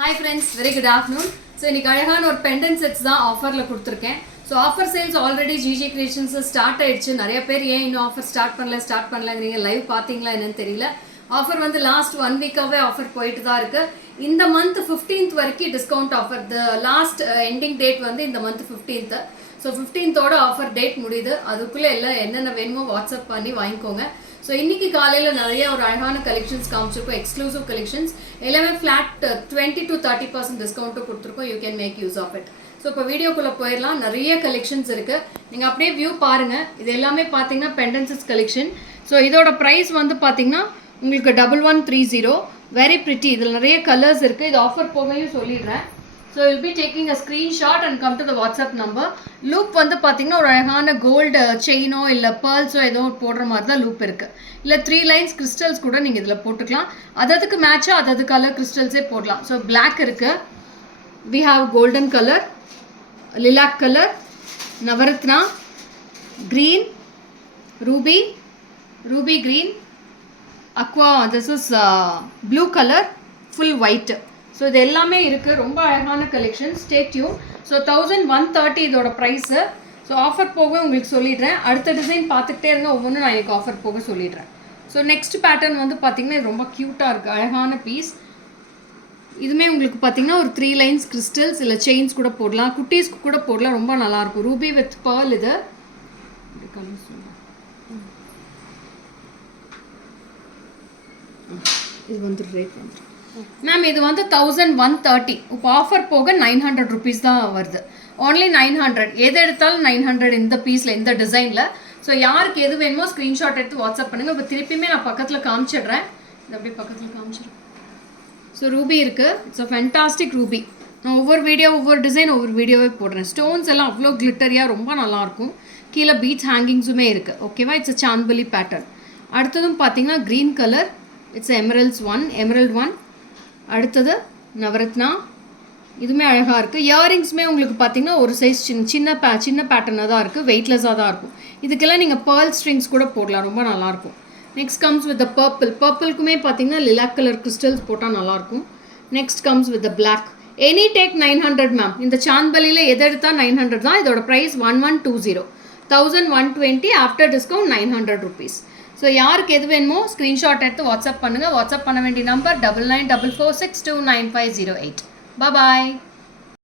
Hi friends, very good afternoon. So இன்னைக்கு அழகான ஒரு பெண்டன்ட் செட்ஸ் தான் ஆஃபர்ல கொடுத்துருக்கேன். So offer sales already GG creations start ஆயிடுச்சு. நிறைய பேர் ஏன் இன்னும் ஆஃபர் ஸ்டார்ட் பண்ணலங்கிறீங்க. லைவ் பார்த்தீங்களா என்னன்னு தெரியல. ஆஃபர் வந்து லாஸ்ட் 1 வீக்காகவே ஆஃபர் போயிட்டு தான் இருக்கு. இந்த மந்த் 15th வரைக்கும் discount offer. The last ending date வந்து இந்த month 15th. So 15th offer date முடியுது. அதுக்குள்ளே எல்லாம் என்னென்ன வேணுமோ வாட்ஸ்அப் பண்ணி வாங்கிக்கோங்க. ஸோ இன்றைக்கி காலையில் நிறைய ஒரு அழகான கலெக்ஷன்ஸ் காமிச்சிருக்கோம். எக்ஸ்க்ளூசிவ் கலெக்ஷன்ஸ் எல்லாமே ஃப்ளாட் 20 to 30% டிஸ்கவுண்ட்டும் கொடுத்துருக்கோம். You can make use of it. So இப்போ வீடியோக்குள்ளே போயிடலாம். நிறைய கலெக்ஷன்ஸ் இருக்குது. நீங்கள் அப்படியே வியூ பாருங்கள். இது எல்லாமே பார்த்தீங்கன்னா பெண்டன்சஸ் கலெக்ஷன். ஸோ இதோட ப்ரைஸ் வந்து பார்த்தீங்கன்னா உங்களுக்கு 1130. Very pretty. இதில் நிறைய கலர்ஸ் இருக்குது. இது ஆஃபர் போகையும் சொல்லிடுறேன். So will be taking a screenshot and come to the WhatsApp number. Loop வந்து பார்த்தீங்கன்னா ஒரு அழகான கோல்டு செயினோ இல்லை பேர்ல்ஸோ ஏதோ போடுற மாதிரி தான் லூப் இருக்குது. இல்லை 3 lines கிறிஸ்டல்ஸ் கூட நீங்கள் இதில் போட்டுக்கலாம். அதுக்கு மேட்சாக அது கலர் கிறிஸ்டல்ஸே போடலாம். ஸோ பிளாக் இருக்குது. We have golden colour, lilac colour, Navaratna, green, ruby green, aqua, this is blue colour, full white. So இது எல்லாமே இருக்குது. ரொம்ப அழகான கலெக்ஷன். Stay tune. ஸோ 1130 இதோட ப்ரைஸு. ஸோ ஆஃபர் போக உங்களுக்கு சொல்லிடுறேன். அடுத்த டிசைன் பார்த்துக்கிட்டே இருங்க. ஒவ்வொன்றும் நான் எனக்கு ஆஃபர் போக சொல்லிடுறேன். ஸோ நெக்ஸ்ட் பேட்டர்ன் வந்து பார்த்திங்கன்னா இது ரொம்ப க்யூட்டாக இருக்குது. அழகான பீஸ். இதுவுமே உங்களுக்கு பார்த்திங்கன்னா ஒரு 3 lines கிறிஸ்டல்ஸ் இல்லை செயின்ஸ் கூட போடலாம். குட்டீஸ்க்கு கூட போடலாம். ரொம்ப நல்லாயிருக்கும். Ruby with pearl. இது இது வந்து ரேட் வந்து மேம் இது வந்து 1130. இப்போ ஆஃபர் போக 900 rupees தான் வருது. ஓன்லி 900. எது எடுத்தாலும் 900 இந்த பீஸில், இந்த டிசைனில். ஸோ யாருக்கு எது வேணுமோ ஸ்க்ரீன்ஷாட் எடுத்து வாட்ஸ்அப் பண்ணுங்கள். இப்போ திருப்பியுமே நான் பக்கத்தில் காமிச்சிடுறேன். இது அப்படியே பக்கத்தில் காமிச்சிடுறேன். ஸோ ரூபி இருக்குது. It's a fantastic Ruby. நான் ஒவ்வொரு டிசைன் ஒவ்வொரு வீடியோவே போடுறேன். ஸ்டோன்ஸ் எல்லாம் அவ்வளோ கிளிட்டரியாக ரொம்ப நல்லாயிருக்கும். கீழே பீட்ஸ் ஹேங்கிங்ஸுமே இருக்குது. ஓகேவா? இட்ஸ் அ சாம்பலி பேட்டர்ன். அடுத்ததும் பார்த்தீங்கன்னா green colour. It's emerald one. அடுத்தது நவரத்னா. இதுவுமே அழகாக இருக்குது. இயரிங்ஸுமே உங்களுக்கு பார்த்தீங்கன்னா ஒரு சைஸ் சின்ன பேட்டர்னாக தான் இருக்குது. வெயிட்லெஸ்ஸாக தான் இருக்கும். இதுக்கெல்லாம் நீங்கள் பேர்ல் ஸ்ட்ரிங்ஸ் கூட போடலாம். ரொம்ப நல்லாயிருக்கும். நெக்ஸ்ட் கம்ஸ் வித் த பர்பிள்க்குமே பார்த்தீங்கன்னா லிலாக் கலர் கிறிஸ்டல்ஸ் போட்டால் நல்லாயிருக்கும். Next comes with the black. Any take 900 ma'am. இந்த சாந்த்பலியில் எது எடுத்தால் 900 தான். இதோட price 1120. 1120 after discount 900 rupees. So யாருக்கு எது வேணுமோ ஸ்க்ரீன்ஷாட் எடுத்து வாட்ஸ்அப் பண்ணுங்கள். வாட்ஸ்அப் பண்ண வேண்டிய நம்பர் 9944629508. Bye-bye.